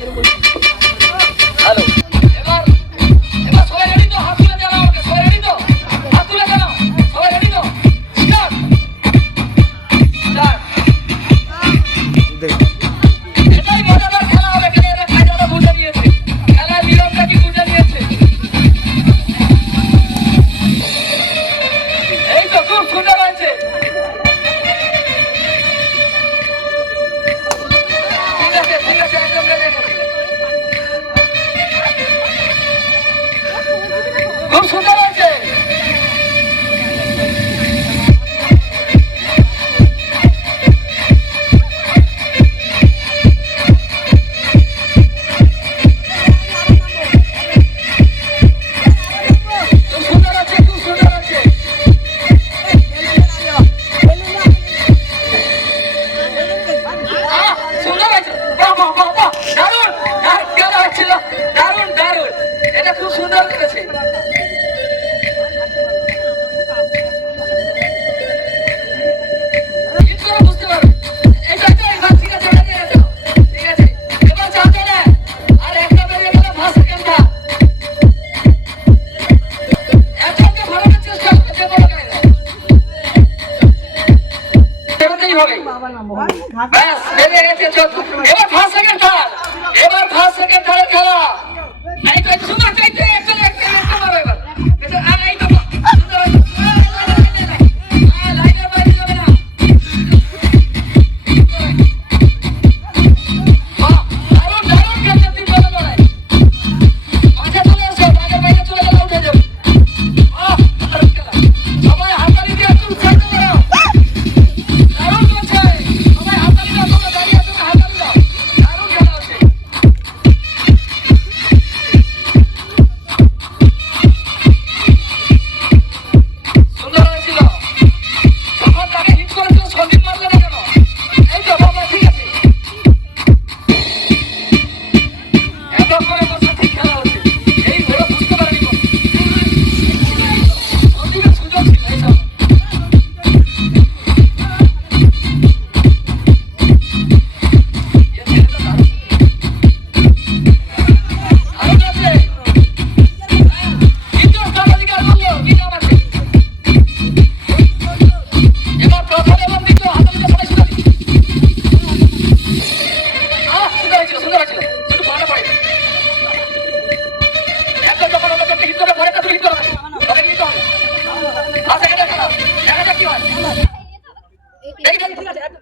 Hello, এবার এবার সবাই রেডি তো? হাত তুলে জানাও আমাকে, সবাই রেডি তো? হাত তুলে জানাও, সবাই রেডি তো? Start start. এটাই মজাদার খেলা হবে, কিন্তু এরা কায়দাটা বুঝে নিয়েছে, খেলার নিয়মটা কি বুঝে নিয়েছে। এই তো খুব সুন্দর হয়েছে। ঠিক আছে ঠিক আছে, একদম রেডি। খুব সুন্দর হয়েছে। খুব সুন্দর আছে, খুব সুন্দর আছে। সুন্দর হয়েছে, বাহ বাহ বাহ বাহ, দারুণ দারুণ, কেমন হচ্ছিল, দারুণ দারুণ, এটা খুব সুন্দর করেছে। কিন্তু বুঝতে পারো, এটা তো একবার ঠিক আছে, এটা দিয়ে দাও। ঠিক আছে, এবার যাও চলে, আর একটা বেরিয়ে গেলে ফার্স্ট সেকেন্ড থার্ড। একজনকে ভাড়ানোর চেষ্টা করতে বড় কায়দা। এটাতেই হবে। ব্যাস, বেরিয়ে গেছে, চল। এবার ফার্স্ট সেকেন্ড থার্ড, এবার ফার্স্ট সেকেন্ড থার্ডের খেলা। এই তো একটু সুন্দর, চাইতে একটু মারো এবার। এই তো সুন্দর হয়েছে। লাইনের বাইরে যাবে না। বাহ, দারুণ দারুণ খেলছে তিনজনে লড়াই। মাঠে চলে এসো, মাঠের বাইরে চলে গেলে উঠে যাবে। বাহ, দারুণ খেলা। সবাই হাততালি দিয়ে একটু উৎসাহিত করো। দারুণ করছে, সবাই হাততালি দাও, তোমরা দাঁড়িয়ে আছো না, হাততালি দাও। দারুণ খেলা হচ্ছে। সুন্দর হয়েছিল। যখন তাকে হিট করেছিল, সন্দীপ মারলে না কেন? এই তো বাবা, ঠিক আছে। এত করে বসে ঠিক খেলা হচ্ছে, এই ওরা বুঝতে পারেনি কখন। সন্দীপের সুযোগ ছিল এইসব। এ ছেলেটা দারুণ। দারুণ আছে। দ্বিতীয় স্থান অধিকার করলো, কি নাম আছে? এবার প্রথম এবং দ্বিতীয় হাতালিতে সবাই সুন্দর। সুন্দর হয়েছিল, সুন্দর হয়েছিল, শুধু পাটা পড়ে। একদম যখন অন্যজনকে হিট করবে, পরেরটা তুলে হিট করা থাকে, তবে নিতে হবে। ফার্স্ট সেকেন্ডের খেলা, দেখা যাক কি হয়। দেখি দেখি, ঠিক আছে, একদম।